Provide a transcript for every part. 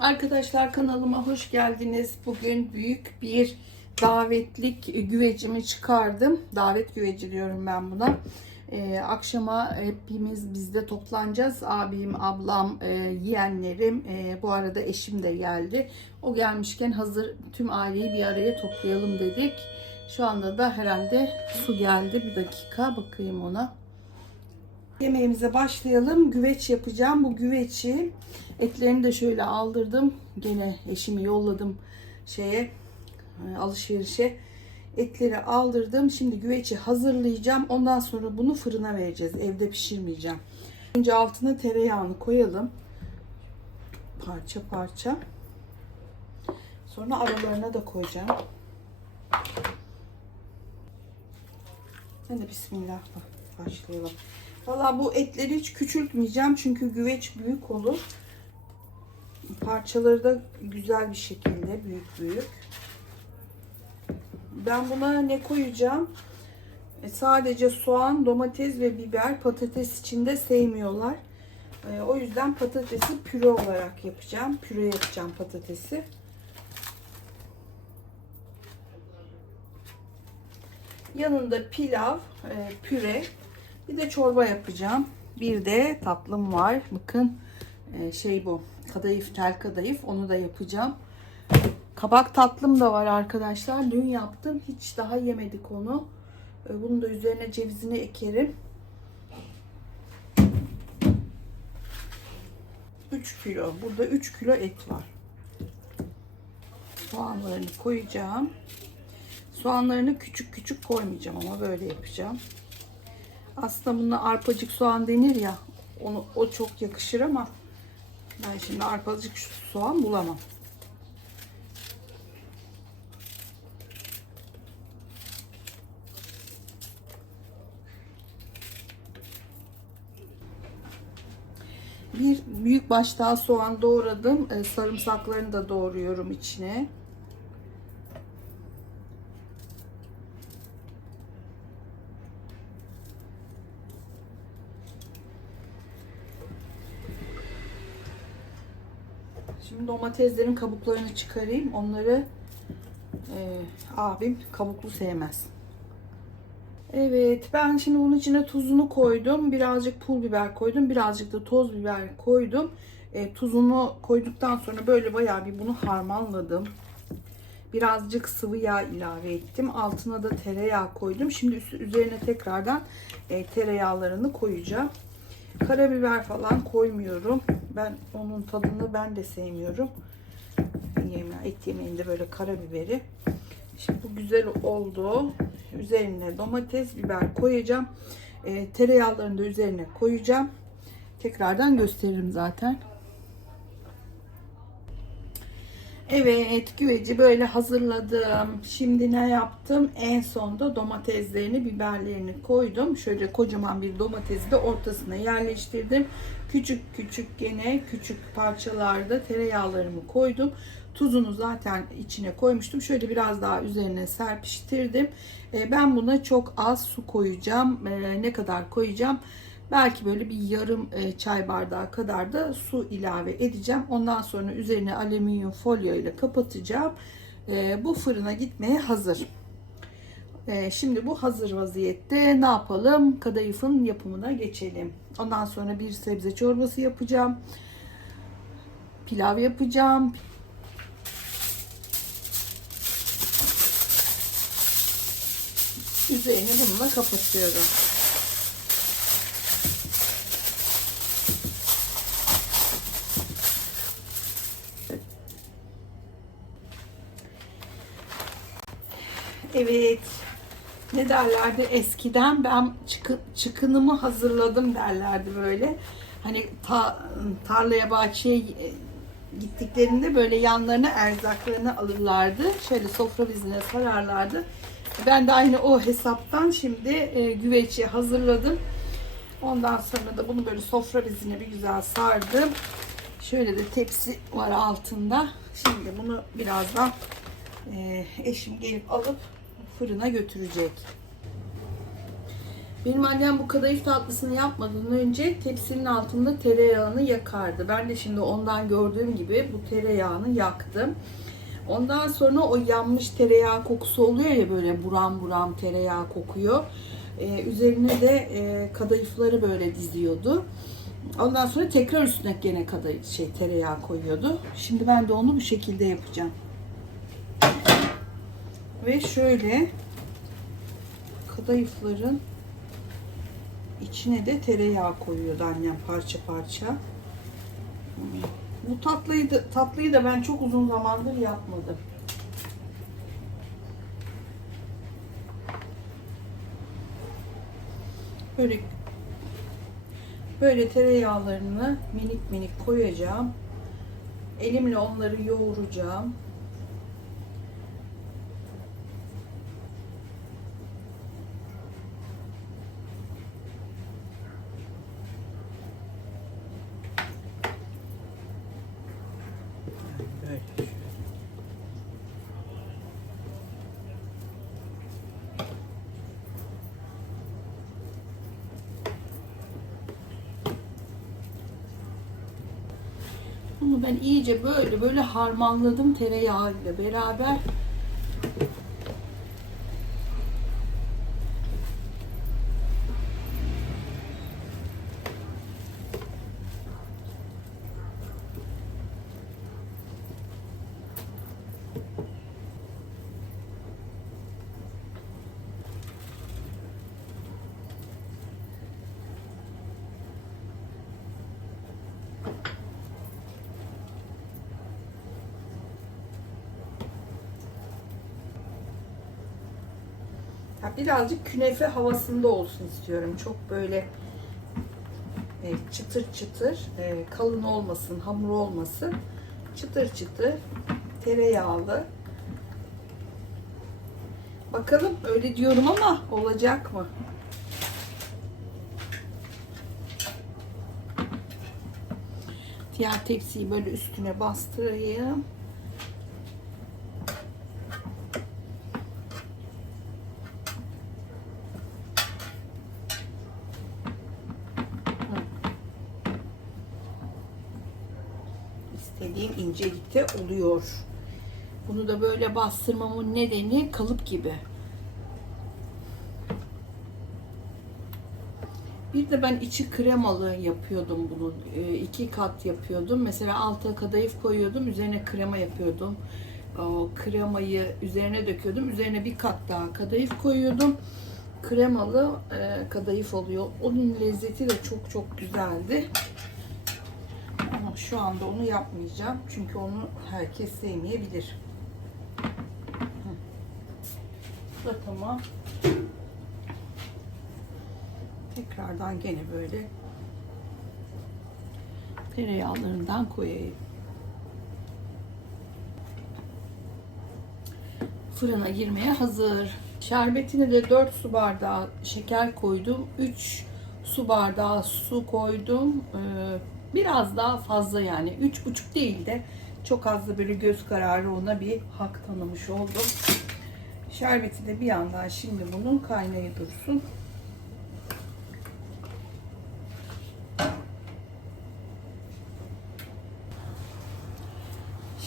Arkadaşlar kanalıma hoş geldiniz. Bugün büyük bir davetlik güvecimi çıkardım. Davet güveci diyorum ben buna. Ee, akşama hepimiz bizde toplanacağız. Abim, ablam, e, yeğenlerim, e, bu arada eşim de geldi. O gelmişken hazır tüm aileyi bir araya toplayalım dedik. Şu anda da herhalde su geldi. Bir dakika bakayım ona. Yemeğimize başlayalım. Güveç yapacağım. Bu güveci etlerini de şöyle aldırdım. Gene eşimi yolladım şeye e, alışverişe. Etleri aldırdım. Şimdi güveci hazırlayacağım. Ondan sonra bunu fırına vereceğiz. Evde pişirmeyeceğim. Önce altına tereyağını koyalım. Parça parça. Sonra aralarına da koyacağım. Hadi bismillah başlayalım. Valla bu etleri hiç küçültmeyeceğim çünkü güveç büyük olur. Parçaları da güzel bir şekilde büyük büyük. Ben buna ne koyacağım? E, sadece soğan, domates ve biber, patates içinde sevmiyorlar. E, o yüzden patatesi püre olarak yapacağım. Püre yapacağım patatesi. Yanında pilav, e, püre, bir de çorba yapacağım. Bir de tatlım var. Bakın e, şey bu. Kadayıf, tel kadayıf. Onu da yapacağım. Kabak tatlım da var arkadaşlar. Dün yaptım. Hiç daha yemedik onu. E, Bunun da üzerine cevizini ekerim. 3 kilo. Burada 3 kilo et var. Soğanlarını koyacağım. Soğanlarını küçük küçük koymayacağım ama böyle yapacağım. Aslında buna arpacık soğan denir ya. Onu o çok yakışır ama ben şimdi arpacık soğan bulamam. Bir büyük baş daha soğan doğradım. Ee, Sarımsaklarını da doğruyorum içine. Şimdi domateslerin kabuklarını çıkarayım. Onları e, abim kabuklu sevmez. Evet ben şimdi bunun içine tuzunu koydum. Birazcık pul biber koydum. Birazcık da toz biber koydum. E, tuzunu koyduktan sonra böyle bayağı bir bunu harmanladım. Birazcık sıvı yağ ilave ettim. Altına da tereyağı koydum. Şimdi üzerine tekrardan e, tereyağlarını koyacağım. Karabiber falan koymuyorum. Ben onun tadını ben de sevmiyorum. Yeme, et yemeğinde böyle karabiberi. Şimdi bu güzel oldu. Üzerine domates, biber koyacağım. E, tereyağlarını da üzerine koyacağım. Tekrardan gösteririm zaten. Evet güveci böyle hazırladım. Şimdi ne yaptım? En sonda domateslerini, biberlerini koydum. Şöyle kocaman bir domatesi de ortasına yerleştirdim. Küçük küçük gene küçük parçalarda tereyağlarımı koydum. Tuzunu zaten içine koymuştum. Şöyle biraz daha üzerine serpiştirdim. Ee, Ben buna çok az su koyacağım. Ee, Ne kadar koyacağım? Belki böyle bir yarım e, çay bardağı kadar da su ilave edeceğim. Ondan sonra üzerine alüminyum folyo ile kapatacağım. E, Bu fırına gitmeye hazır. E, Şimdi bu hazır vaziyette ne yapalım? Kadayıfın yapımına geçelim. Ondan sonra bir sebze çorbası yapacağım. Pilav yapacağım. Üzerini bununla kapatıyorum. Evet. Ne derlerdi eskiden ben çıkı, çıkınımı hazırladım derlerdi böyle. Hani ta, tarlaya bahçeye e, gittiklerinde böyle yanlarına erzaklarını alırlardı. Şöyle sofra bezine sararlardı. Ben de aynı o hesaptan şimdi e, güveci hazırladım. Ondan sonra da bunu böyle sofra bezine bir güzel sardım. Şöyle de tepsi var altında. Şimdi bunu birazdan e, eşim gelip alıp fırına götürecek. Benim annem bu kadayıf tatlısını yapmadan önce tepsinin altında tereyağını yakardı. Ben de şimdi ondan gördüğüm gibi bu tereyağını yaktım. Ondan sonra o yanmış tereyağı kokusu oluyor ya böyle buram buram tereyağı kokuyor. Ee, üzerine de e, kadayıfları böyle diziyordu. Ondan sonra tekrar üstüne gene kadayıf şey tereyağı koyuyordu. Şimdi ben de onu bu şekilde yapacağım. Ve şöyle kadayıfların içine de tereyağı koyuyordu annem parça parça. Bu tatlıyı da, tatlıyı da ben çok uzun zamandır yapmadım. Böyle böyle tereyağlarını minik minik koyacağım. Elimle onları yoğuracağım. Böyle şöyle. Bunu ben iyice böyle böyle harmanladım tereyağıyla beraber. Birazcık künefe havasında olsun istiyorum. Çok böyle e, çıtır çıtır, e, kalın olmasın, hamur olmasın. Çıtır çıtır, tereyağlı. Bakalım öyle diyorum ama olacak mı? Diğer tepsiyi böyle üstüne bastırayım. istediğim incelikte oluyor. Bunu da böyle bastırmamın nedeni kalıp gibi. Bir de ben içi kremalı yapıyordum bunu. Ee, iki kat yapıyordum. Mesela alta kadayıf koyuyordum. Üzerine krema yapıyordum. O kremayı üzerine döküyordum. Üzerine bir kat daha kadayıf koyuyordum. Kremalı e, kadayıf oluyor. Onun lezzeti de çok çok güzeldi. Şu anda onu yapmayacağım. Çünkü onu herkes sevmeyebilir. Da tamam. Tekrardan gene böyle tereyağlarından koyayım. Fırına girmeye hazır. Şerbetine de 4 su bardağı şeker koydum. 3 su bardağı su koydum. Ee, biraz daha fazla yani. Üç buçuk değil de çok az da böyle göz kararı ona bir hak tanımış oldum. Şerbeti de bir yandan şimdi bunun kaynayı dursun.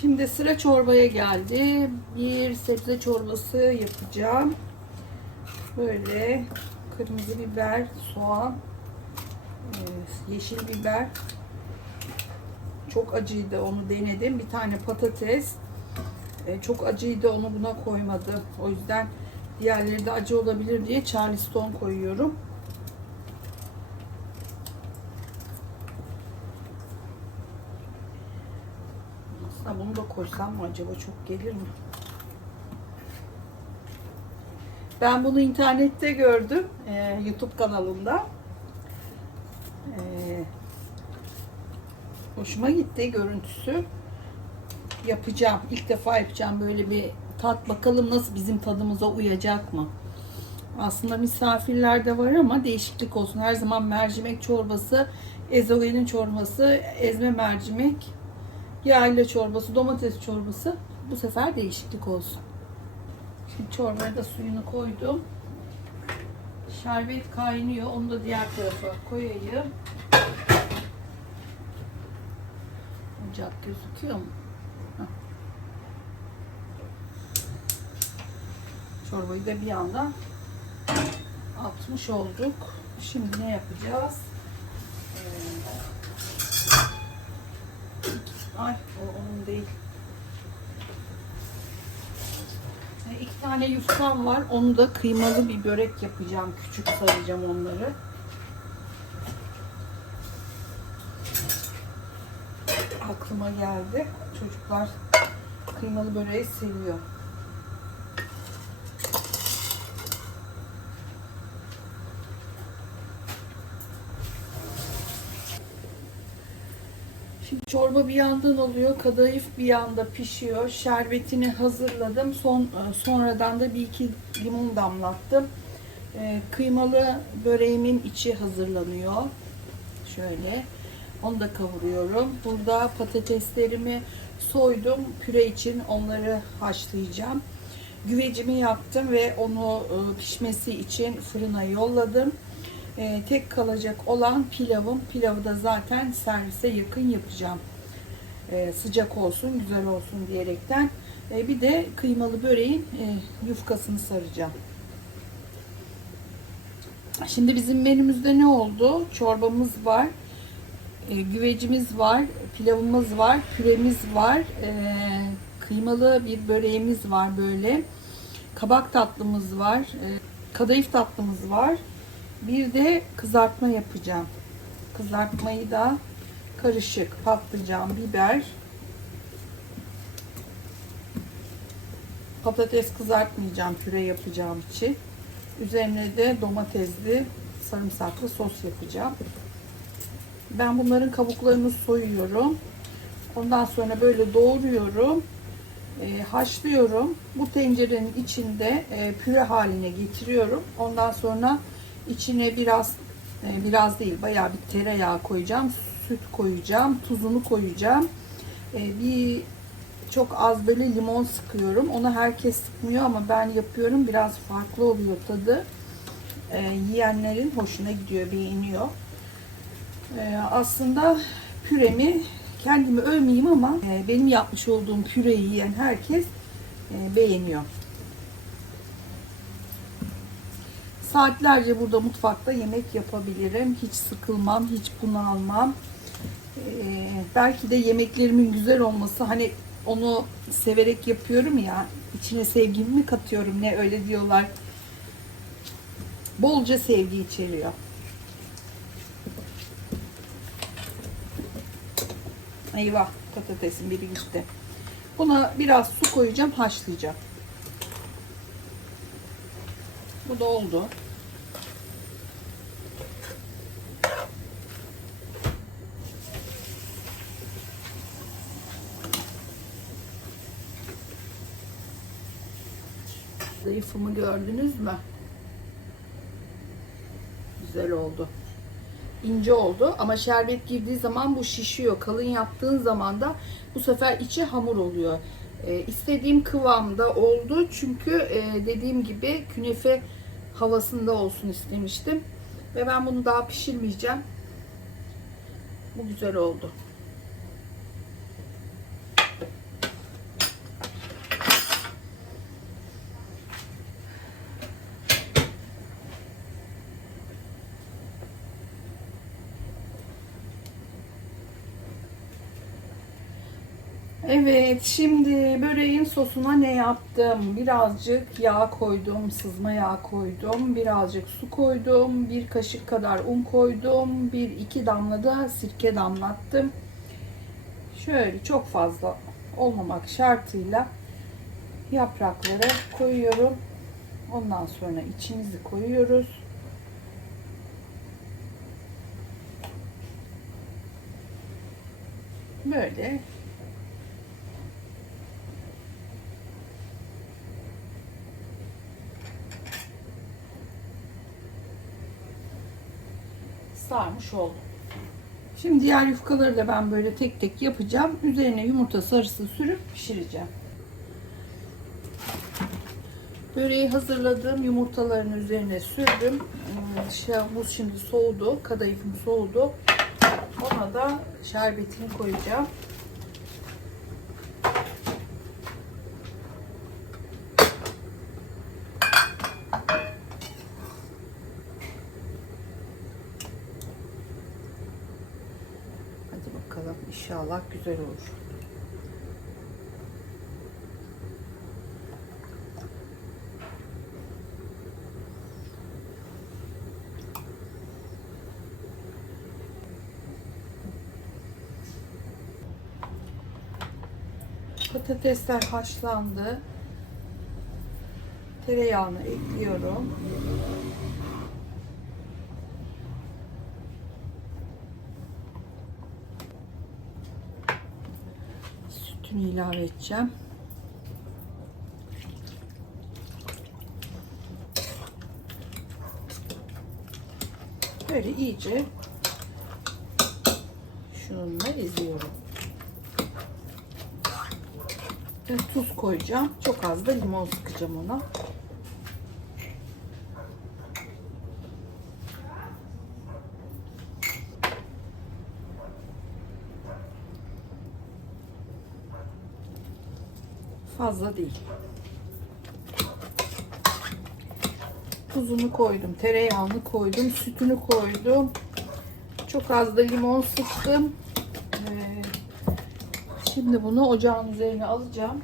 Şimdi sıra çorbaya geldi. Bir sebze çorbası yapacağım. Böyle kırmızı biber, soğan, e, yeşil biber, çok acıydı onu denedim. Bir tane patates. E, çok acıydı onu buna koymadım. O yüzden diğerleri de acı olabilir diye Charleston koyuyorum. Aslında bunu da koysam mı acaba çok gelir mi? Ben bunu internette gördüm. e, YouTube kanalında. E, Hoşuma gitti görüntüsü. Yapacağım. İlk defa yapacağım böyle bir tat bakalım nasıl bizim tadımıza uyacak mı? Aslında misafirler de var ama değişiklik olsun. Her zaman mercimek çorbası, ezogelin çorbası, ezme mercimek, yayla çorbası, domates çorbası. Bu sefer değişiklik olsun. Şimdi çorbaya da suyunu koydum. Şerbet kaynıyor. Onu da diğer tarafa koyayım. Ocak gözüküyor mu? Heh. Çorbayı da bir anda atmış olduk. Şimdi ne yapacağız? Ee, Ay o onun değil. Ee, İki tane yufkam var. Onu da kıymalı bir börek yapacağım. Küçük saracağım onları. Aklıma geldi. Çocuklar kıymalı böreği seviyor. Şimdi çorba bir yandan oluyor, kadayıf bir yanda pişiyor. Şerbetini hazırladım. Son e, sonradan da bir iki limon damlattım. E, kıymalı böreğimin içi hazırlanıyor. Şöyle. Onu da kavuruyorum. Burada patateslerimi soydum. Püre için onları haşlayacağım. Güvecimi yaptım ve onu e, pişmesi için fırına yolladım. E, tek kalacak olan pilavım. Pilavı da zaten servise yakın yapacağım. E, sıcak olsun, güzel olsun diyerekten. Bir de kıymalı böreğin yufkasını saracağım. Şimdi bizim menümüzde ne oldu? Çorbamız var. E, güvecimiz var. Pilavımız var. Püremiz var. E, kıymalı bir böreğimiz var böyle. Kabak tatlımız var. E, kadayıf tatlımız var. Bir de kızartma yapacağım. Kızartmayı da karışık patlıcan, biber, patates kızartmayacağım püre yapacağım için. Üzerine de domatesli sarımsaklı sos yapacağım. Ben bunların kabuklarını soyuyorum. Ondan sonra böyle doğruyorum. E, haşlıyorum. Bu tencerenin içinde e, püre haline getiriyorum. Ondan sonra içine biraz e, biraz değil bayağı bir tereyağı koyacağım. Süt koyacağım. Tuzunu koyacağım. E, bir çok az böyle limon sıkıyorum. Onu herkes sıkmıyor ama ben yapıyorum. Biraz farklı oluyor tadı. E, yiyenlerin hoşuna gidiyor, beğeniyor. E, aslında püremi kendimi övmeyeyim ama e, benim yapmış olduğum püreyi yiyen herkes e, beğeniyor. Saatlerce burada mutfakta yemek yapabilirim. Hiç sıkılmam, hiç bunalmam. Ee, belki de yemeklerimin güzel olması hani onu severek yapıyorum ya içine sevgimi mi katıyorum ne öyle diyorlar. Bolca sevgi içeriyor. Eyvah patatesin biri gitti. Buna biraz su koyacağım haşlayacağım. Bu da oldu. Zayıfımı gördünüz mü? Güzel oldu. İnce oldu ama şerbet girdiği zaman bu şişiyor. Kalın yaptığın zaman da bu sefer içi hamur oluyor. Ee, istediğim kıvamda oldu. Çünkü e, dediğim gibi künefe havasında olsun istemiştim. Ve ben bunu daha pişirmeyeceğim. Bu güzel oldu. Evet, şimdi böreğin sosuna ne yaptım? Birazcık yağ koydum, sızma yağ koydum, birazcık su koydum, bir kaşık kadar un koydum, bir iki damla da sirke damlattım. Şöyle çok fazla olmamak şartıyla yaprakları koyuyorum. Ondan sonra içimizi koyuyoruz. Böyle sarmış oldum. Şimdi diğer yufkaları da ben böyle tek tek yapacağım. Üzerine yumurta sarısı sürüp pişireceğim. Böreği hazırladım. Yumurtaların üzerine sürdüm. Hmm, Şey, buz şimdi soğudu. Kadayıfım soğudu. Ona da şerbetini koyacağım. Hadi bakalım inşallah güzel olur. Patatesler haşlandı. Tereyağını ekliyorum. Sütünü ilave edeceğim. Böyle iyice şununla eziyorum. Ve tuz koyacağım. Çok az da limon sıkacağım ona. Fazla değil. Tuzunu koydum, tereyağını koydum, sütünü koydum. Çok az da limon sıktım. Ee, Şimdi bunu ocağın üzerine alacağım.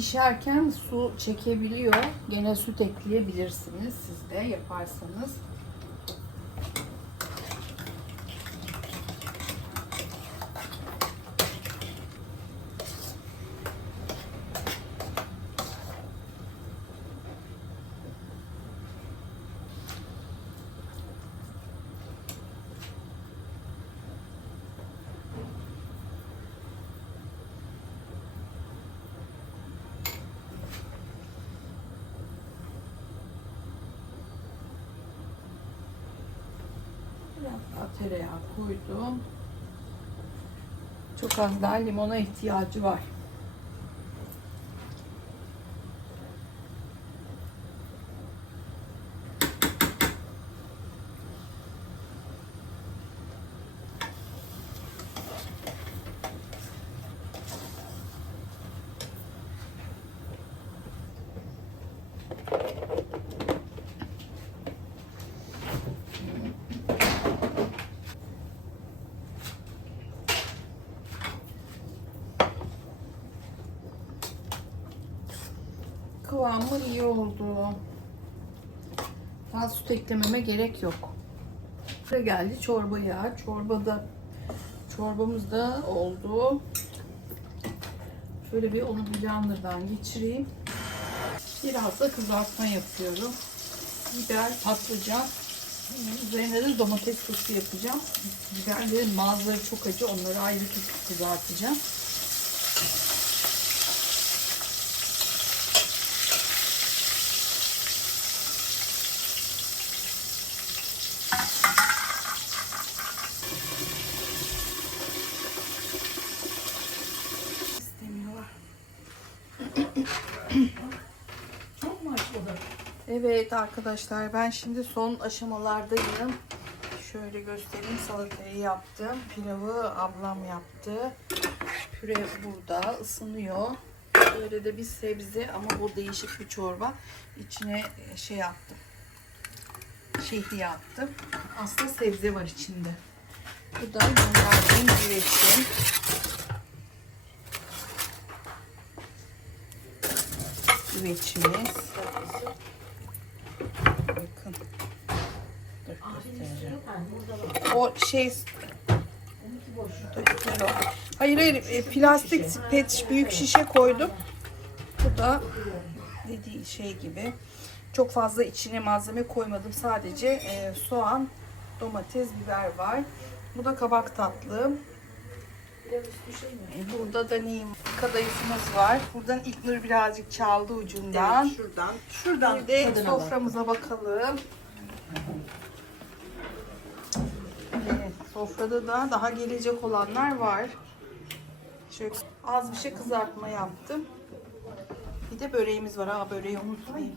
Pişerken su çekebiliyor. Gene süt ekleyebilirsiniz siz de yaparsanız. Biraz daha tereyağı koydum. Çok az daha limona ihtiyacı var. Kıvamı iyi oldu. Daha süt eklememe gerek yok. Sıra geldi çorbaya. Çorbada çorbamız da oldu. Şöyle bir onu blenderdan geçireyim. Biraz da kızartma yapıyorum. Biber, patlıcan. Üzerine de domates sosu yapacağım. Biberlerin bazıları çok acı. Onları ayrı kızartacağım. İstemiyorlar. Çok mu açmadı? Evet arkadaşlar ben şimdi son aşamalardayım. Şöyle göstereyim salatayı yaptım. Pilavı ablam yaptı. Püre burada ısınıyor. Böyle de bir sebze ama bu değişik bir çorba. İçine şey yaptım. Şehriye attım. Aslında sebze var içinde. Bu da gönderdiğim güveçim. Güveçimiz. Bakın. O şey. Hayır hayır e, plastik pet büyük şişe koydum. Bu da dediği şey gibi. Çok fazla içine malzeme koymadım. Sadece e, soğan, domates, biber var. Bu da kabak tatlı. E, Burada da neyim? Kadayıfımız var. Buradan İlknur birazcık çaldı ucundan. Evet, şuradan. Şuradan Bir de tadına bak. soframıza bakalım. Sofrada da daha gelecek olanlar var. Şöyle az bir şey kızartma yaptım. Bir de böreğimiz var. Ha böreği unutmayayım.